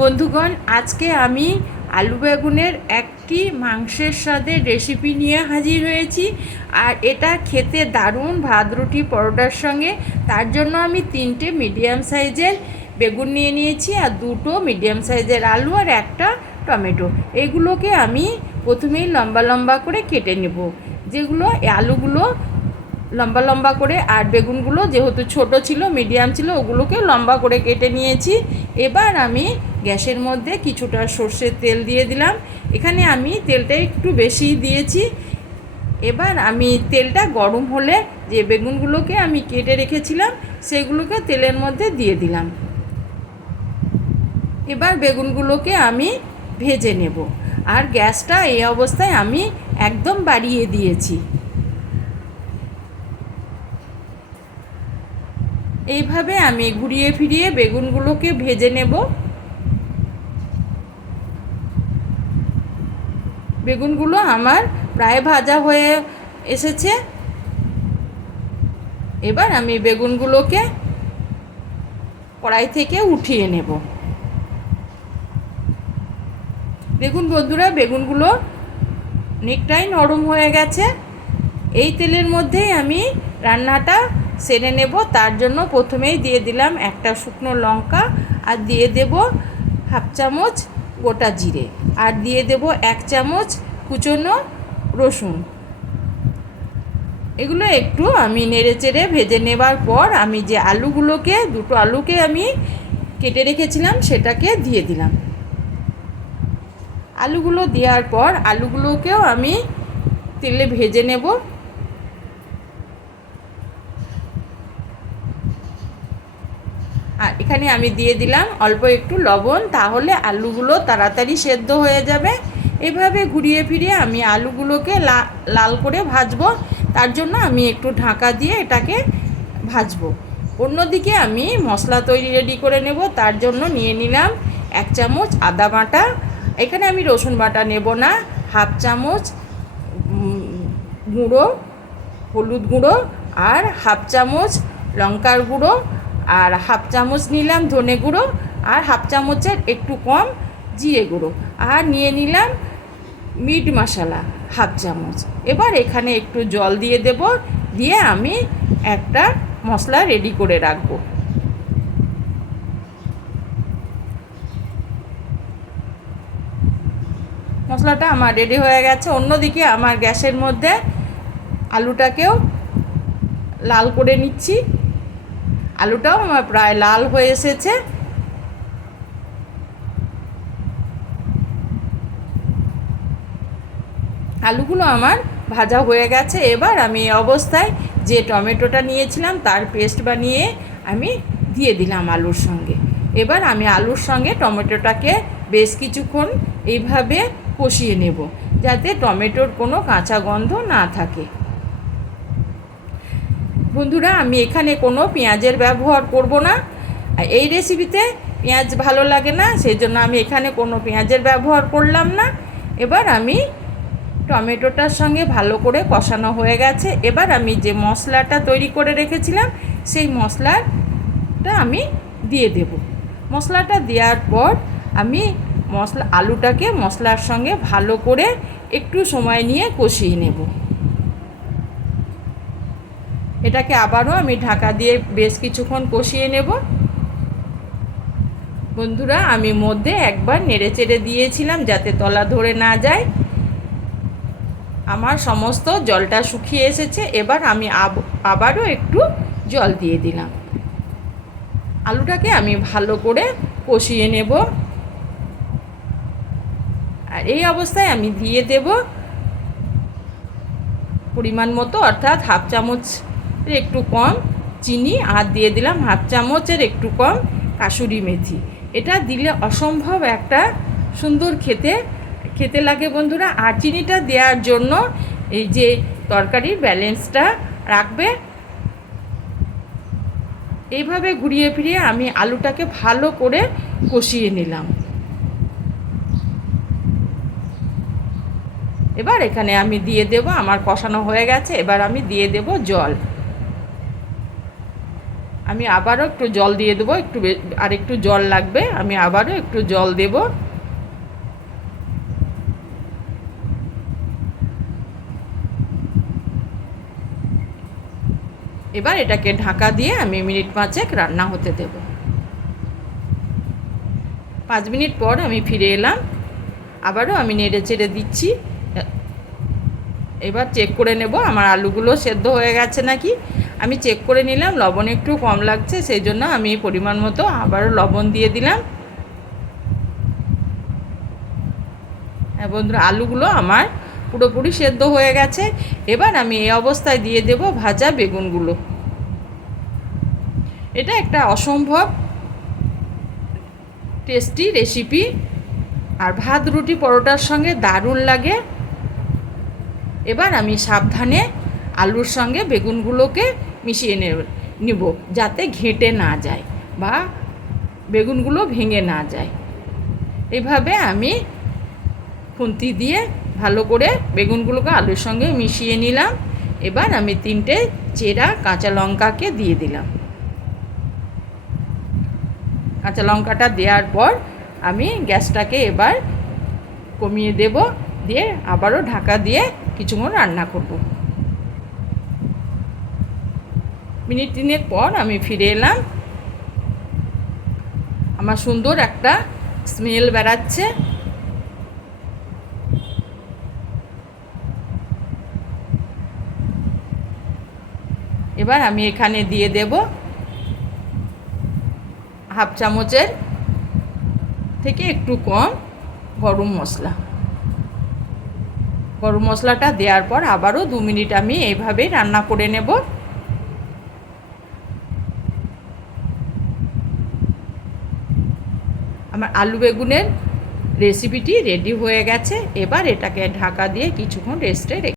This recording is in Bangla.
বন্ধুগণ, আজকে আমি আলু বেগুনের একটি মাংসের স্বাদের রেসিপি নিয়ে হাজির হয়েছি। আর এটা খেতে দারুণ ভাত রুটি পরোটার সঙ্গে। তার জন্য আমি 3টে মিডিয়াম সাইজের বেগুন নিয়ে নিয়েছি, আর 2টো মিডিয়াম সাইজের আলু, আর একটা টমেটো। এইগুলোকে আমি প্রথমেই লম্বা লম্বা করে কেটে নেব। যেগুলো আলুগুলো লম্বা লম্বা করে, আর বেগুনগুলো যেহেতু ছোট ছিল, মিডিয়াম ছিল, ওগুলোকে লম্বা করে কেটে নিয়েছি। এবার আমি গ্যাসের মধ্যে কিছুটা সর্ষের তেল দিয়ে দিলাম। এখানে আমি তেলটা একটু বেশি দিয়েছি। এবার আমি তেলটা গরম হলে যে বেগুনগুলোকে আমি কেটে রেখেছিলাম সেগুলোকে তেলের মধ্যে দিয়ে দিলাম। এবার বেগুনগুলোকে আমি ভেজে নেব। আর গ্যাসটা এই অবস্থায় আমি একদম বাড়িয়ে দিয়েছি। এইভাবে আমি ঘুরিয়ে ফিরিয়ে বেগুনগুলোকে ভেজে নেব। বেগুনগুলো আমার প্রায় ভাজা হয়ে এসেছে। এবার আমি বেগুনগুলোকে কড়াই থেকে উঠিয়ে নেব। দেখুন বন্ধুরা, বেগুনগুলো অনেকটাই নরম হয়ে গেছে। এই তেলের মধ্যেই আমি রান্নাটা সেরে নেব। তার জন্য প্রথমেই দিয়ে দিলাম একটা শুকনো লঙ্কা, আর দিয়ে দেব হাফ চামচ গোটা জিরে, আর দিয়ে দেব 1 চামচ কুচনো রসুন। এগুলো একটু আমি নেড়েচেড়ে ভেজে নেবার পর আমি যে আলুগুলোকে, 2টো আলুকে আমি কেটে রেখেছিলাম সেটাকে দিয়ে দিলাম। আলুগুলো দেওয়ার পর আলুগুলোকেও আমি তেলে ভেজে নেব। আর এখানে আমি দিয়ে দিলাম অল্প একটু লবণ, তাহলে আলুগুলো তাড়াতাড়ি সেদ্ধ হয়ে যাবে। এভাবে ঘুরিয়ে ফিরিয়ে আমি আলুগুলোকে লাল করে ভাজবো। তার জন্য আমি একটু ঢাকা দিয়ে এটাকে ভাজবো। অন্যদিকে আমি মশলা রেডি করে নেব। তার জন্য নিয়ে নিলাম 1 চামচ আদা বাটা। এখানে আমি রসুন বাটা নেব না। হাফ চামচ গুঁড়ো হলুদ গুঁড়ো, আর হাফ চামচ লঙ্কার গুঁড়ো, আর হাফ চামচ নিলাম ধনে গুঁড়ো, আর হাফ চামচের একটু কম জিরে গুঁড়ো, আর নিয়ে নিলাম মিট মশলা হাফ চামচ। এবার এখানে একটু জল দিয়ে দেব, দিয়ে আমি একটা মশলা রেডি করে রাখবো। মশলাটা আমার রেডি হয়ে গেছে। অন্যদিকে আমার গ্যাসের মধ্যে আলুটাকেও লাল করে নিচ্ছি। আলুটাও আমার প্রায় লাল হয়ে এসেছে। আলুগুলো আমার ভাজা হয়ে গেছে। এবার আমি এই অবস্থায় যে টমেটোটা নিয়েছিলাম তার পেস্ট বানিয়ে আমি দিয়ে দিলাম আলুর সঙ্গে। এবার আমি আলুর সঙ্গে টমেটোটাকে বেশ কিছুক্ষণ এইভাবে কষিয়ে নেব, যাতে টমেটোর কোনো কাঁচা গন্ধ না থাকে। বন্ধুরা, আমি এখানে কোনো পেঁয়াজের ব্যবহার করব না। এই রেসিপিতে পেঁয়াজ ভালো লাগে না, সেই জন্য আমি এখানে কোনো পেঁয়াজের ব্যবহার করলাম না। এবার আমি টমেটোটার সঙ্গে ভালো করে কষানো হয়ে গেছে। এবার আমি যে মশলাটা তৈরি করে রেখেছিলাম সেই মশলাটা আমি দিয়ে দেব। মশলাটা দেওয়ার পর আমি আলুটাকে মশলার সঙ্গে ভালো করে একটু সময় নিয়ে কষিয়ে নেব। এটাকে আবারও আমি ঢাকা দিয়ে বেশ কিছুক্ষণ কষিয়ে নেব। বন্ধুরা, আমি মধ্যে একবার নেড়েচেড়ে দিয়েছিলাম যাতে তলা ধরে না যায়। আমার সমস্ত জলটা শুকিয়ে এসেছে। এবার আমি আবারও একটু জল দিয়ে দিলাম। আলুটাকে আমি ভালো করে কষিয়ে নেব। আর এই অবস্থায় আমি দিয়ে দেব পরিমাণ মতো, অর্থাৎ হাফ চামচের একটু কম চিনি, আর দিয়ে দিলাম হাফ চামচের একটু কম কাসুরি মেথি। এটা দিলে অসম্ভব একটা সুন্দর খেতে লাগে বন্ধুরা। আর চিনিটা দেওয়ার জন্য এই যে তরকারির ব্যালেন্সটা রাখবে। এইভাবে ঘুরিয়ে ফিরিয়ে আমি আলুটাকে ভালো করে কষিয়ে নিলাম। এবার এখানে আমি দিয়ে দেব, আমার কষানো হয়ে গেছে, এবার আমি দিয়ে দেব জল। আমি আবারও একটু জল দিয়ে দেবো, আর একটু জল লাগবে, আমি আবারও একটু জল দেব। এবার এটাকে ঢাকা দিয়ে আমি মিনিট 5 রান্না হতে দেব। 5 মিনিট পর আমি ফিরে এলাম, আবারও আমি নেড়ে চেড়ে দিচ্ছি। এবার চেক করে নেব আমার আলুগুলো সেদ্ধ হয়ে গেছে নাকি। আমি চেক করে নিলাম, লবণ একটু কম লাগছে, সেই জন্য আমি পরিমাণ মতো আবারও লবণ দিয়ে দিলাম। হ্যাঁ বন্ধুরা, আলুগুলো আমার পুরোপুরি সেদ্ধ হয়ে গেছে। এবার আমি এই অবস্থায় দিয়ে দেব ভাজা বেগুনগুলো। এটা একটা অসম্ভব টেস্টি রেসিপি, আর ভাত রুটি পরোটার সঙ্গে দারুণ লাগে। এবার আমি সাবধানে আলুর সঙ্গে বেগুনগুলোকে মিশিয়ে নেব, যাতে ঘেঁটে না যায় বা বেগুনগুলো ভেঙে না যায়। এভাবে আমি খুন্তি দিয়ে ভালো করে বেগুনগুলোকে আলুর সঙ্গে মিশিয়ে নিলাম। এবার আমি 3টে চেরা কাঁচা লঙ্কাকে দিয়ে দিলাম। কাঁচা লঙ্কাটা দেওয়ার পর আমি গ্যাসটাকে এবার কমিয়ে দেব, দিয়ে আবারও ঢাকা দিয়ে কিছুক্ষণ রান্না করব। মিনিট 3 পর আমি ফিরে এলাম, আমার সুন্দর একটা স্মেল বেরাচ্ছে। এবার আমি এখানে দিয়ে দেব হাফ চামচের থেকে একটু কম গরম মশলা। গরম মশলাটা দেওয়ার পর আবারও 2 মিনিট আমি এইভাবেই রান্না করে নেব। আমার আলু বেগুনের রেসিপিটি রেডি হয়ে গেছে। এবার এটাকে ঢাকা দিয়ে কিছুক্ষণ রেস্টে